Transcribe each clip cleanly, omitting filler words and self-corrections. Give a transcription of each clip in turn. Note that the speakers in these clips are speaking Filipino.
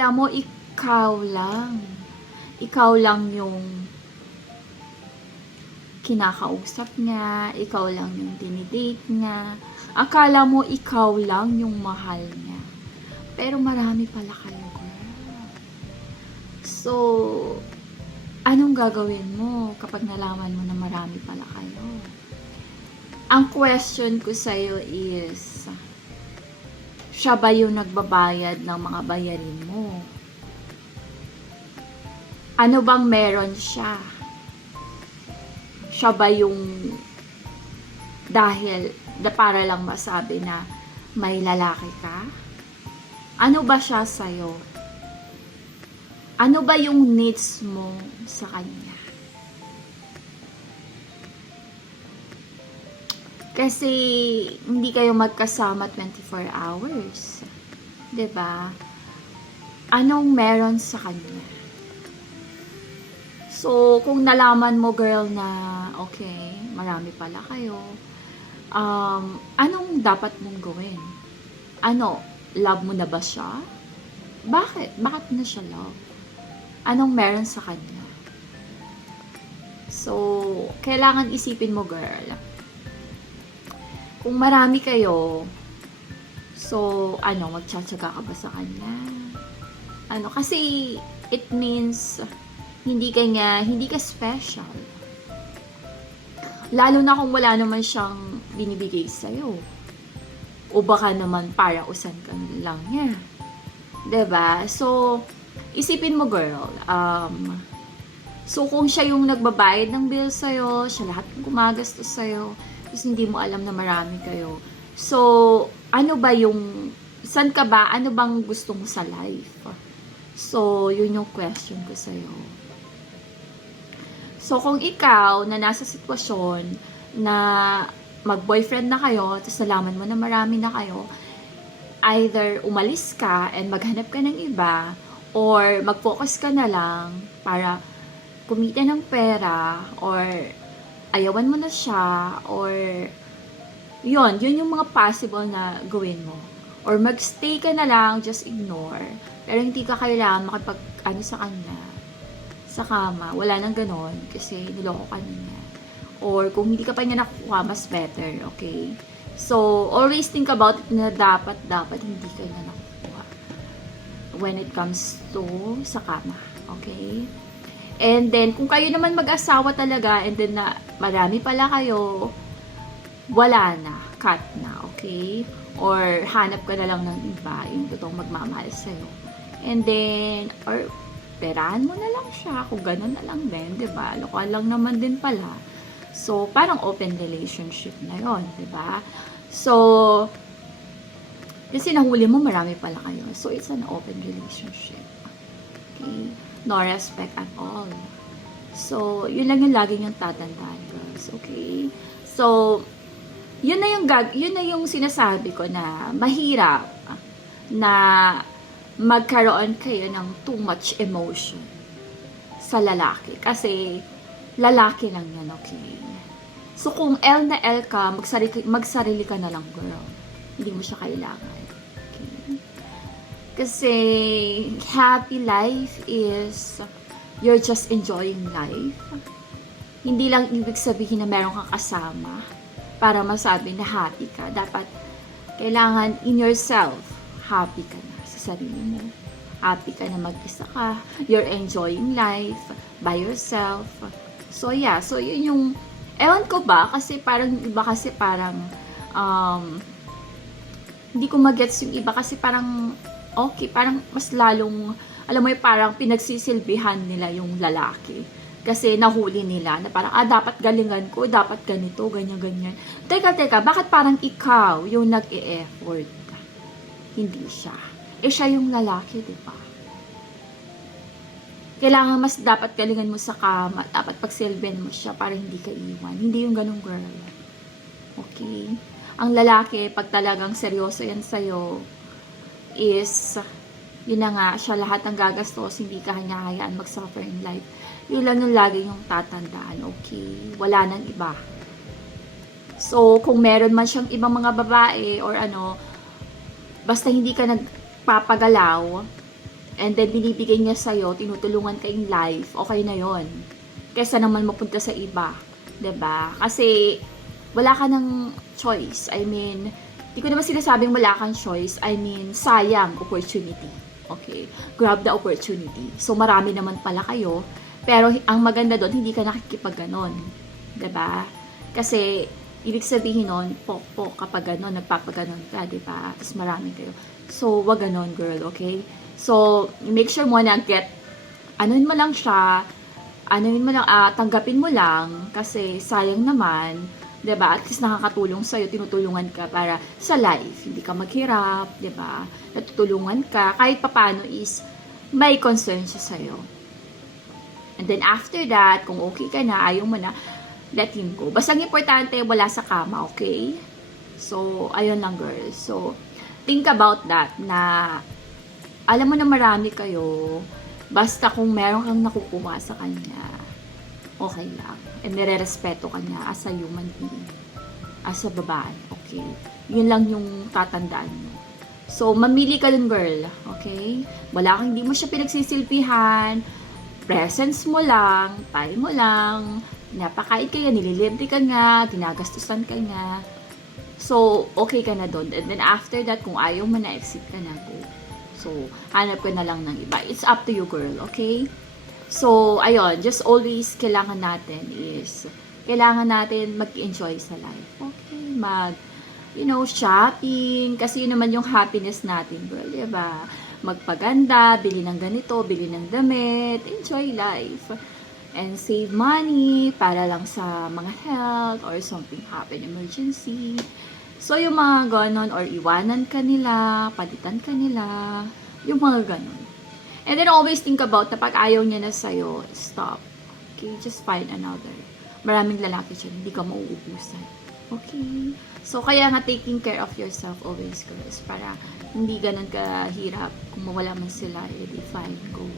akala mo ikaw lang. Ikaw lang yung kinakausap niya, ikaw lang yung dinidate niya. Akala mo ikaw lang yung mahal niya. Pero marami pala kayo, girl. So, anong gagawin mo kapag nalaman mo na marami pala kayo? Ang question ko sa'yo is, siya ba yung nagbabayad ng mga bayarin mo? Ano bang meron siya? Siya ba yung dahil para lang masabi na may lalaki ka? Ano ba siya sa'yo? Ano ba yung needs mo sa kanya? Kasi hindi kayo magkasama 24 hours. 'Di ba? Anong meron sa kanya? So, kung nalaman mo, girl, na okay, marami pala kayo, anong dapat mong gawin? Ano, love mo na ba siya? Bakit? Bakit na siya love? Anong meron sa kanya? So, kailangan isipin mo, girl. Kung marami kayo, so, magtsatsaga ka ba sa kanya? Kasi, it means, hindi ka special. Lalo na kung wala naman siyang binibigay sa'yo. O baka naman para usan ka lang niya. 'Di ba? So, isipin mo, girl, so kung siya yung nagbabayad ng bill sa'yo, siya lahat ng gumagastos sa'yo, tapos hindi mo alam na marami kayo. So, saan ka ba? Ano bang gusto mo sa life? So, yun yung question ko sa'yo. So, kung ikaw na nasa sitwasyon na mag-boyfriend na kayo, tapos nalaman mo na marami na kayo, either umalis ka and maghanap ka ng iba, or mag-focus ka na lang para kumita ng pera, or ayawan mo na siya, or yun yung mga possible na gawin mo. Or magstay ka na lang, just ignore. Pero hindi ka kailangan sa kanya, sa kama. Wala nang ganon, kasi niloko ka niya. Or kung hindi ka pa niya nakukuha, mas better, okay? So, always think about it na dapat hindi ka niya nakukuha when it comes to sa kama, okay? And then, kung kayo naman mag-asawa talaga, and then na marami pala kayo, wala na, cut na, okay? Or hanap ka na lang ng iba, yung totoong magmamahal sa'yo. And then, or perahan mo na lang siya, kung gano'n na lang din, diba? Lokohan lang naman din pala. So, parang open relationship na yon, diba? So, kasi nahuli mo, marami pala kayo. So, it's an open relationship. Okay? No respect at all. So, yun lang yung lagi niyong tatandaan, girls. Okay? So, yun na yung sinasabi ko na mahirap na magkaroon kayo ng too much emotion sa lalaki. Kasi, lalaki lang yan, okay? So, kung L na L ka, magsarili ka na lang, girl. Hindi mo siya kailangan. Okay? Kasi, happy life is you're just enjoying life. Hindi lang ibig sabihin na meron kang kasama para masabi na happy ka. Dapat, kailangan in yourself, happy ka na sa sarili mo. Happy ka na mag-isa ka. You're enjoying life by yourself. So, yeah. So, yun yung, ewan ko ba, kasi parang, iba kasi parang, hindi ko magets yung iba kasi parang, okay, parang mas lalong, alam mo yung parang pinagsisilbihan nila yung lalaki. Kasi nahuli nila na parang, dapat galingan ko, dapat ganito, ganyan. Teka, bakit parang ikaw yung nag-e-effort? Hindi siya. Siya yung lalaki, di ba? Kailangan mas dapat galingan mo sa kama, dapat pagsilbihan mo siya para hindi ka iwan. Hindi yung ganong girl. Okay? Ang lalaki, pag talagang seryoso yan sa'yo, is, yun na nga, siya lahat ng gagastos, hindi ka hayaan mag-suffer in life. Yun lang yung lagi yung tatandaan, okay? Wala nang iba. So, kung meron man siyang ibang mga babae, or basta hindi ka nagpapagalaw, and then binibigay niya sa'yo, tinutulungan ka in life, okay na yon. Kesa naman mapunta sa iba. 'Di ba? Kasi, wala ka ng choice. I mean, di ko naman sinasabing wala kang choice. I mean, sayang opportunity. Okay? Grab the opportunity. So, marami naman pala kayo. Pero, ang maganda doon, hindi ka nakikipag-ganon. 'Di ba? Kasi, ibig sabihin nun, pokpok kapag ganon, nagpapaganon ka, 'di ba? Tapos marami kayo. So, wag ganon, girl, okay? So, make sure mo na anuin mo lang siya, tanggapin mo lang, kasi sayang naman, 'di ba? At least nakakatulong sa'yo, tinutulungan ka para sa life, hindi ka maghirap, 'di ba? Natutulungan ka, kahit papano is may concern siya sa'yo. And then after that, kung okay ka na, ayaw mo na, let him go. Basta ang importante, wala sa kama, okay? So, ayun lang, girl. So, think about that, na alam mo na marami kayo, basta kung meron kang nakukuha sa kanya, okay lang. And nire-respeto ka niya as a human being, as a babae, okay? Yun lang yung tatandaan mo. So, mamili ka dun, girl, okay? Hindi mo siya pinagsisilbihan, presence mo lang, time mo lang, napakain ka nga, nililibre ka nga, ginagastusan ka nga. So, okay ka na doon. And then after that, kung ayaw mo na, exit ka na, go. So, hanap ka na lang ng iba. It's up to you, girl, okay? So, ayun, just always kailangan natin mag-enjoy sa life. Okay? Shopping. Kasi yun naman yung happiness natin, girl, diba? Magpaganda, bili ng ganito, bili ng damit, enjoy life. And save money para lang sa mga health or something happen, emergency. So, yung mga ganon, or iwanan ka nila, palitan ka nila, yung mga ganon. And then, always think about na pag ayaw niya na sa'yo, stop. Okay? Just find another. Maraming lalaki dyan, hindi ka mauubusan. Okay? So, kaya nga, taking care of yourself always, girls, para hindi ganon kahirap. Kung mawala man sila, edi fine, go.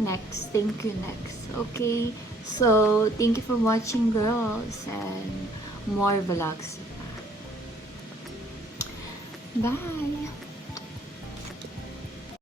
Next, thank you, next. Okay? So, thank you for watching, girls, and more vlogs. Bye!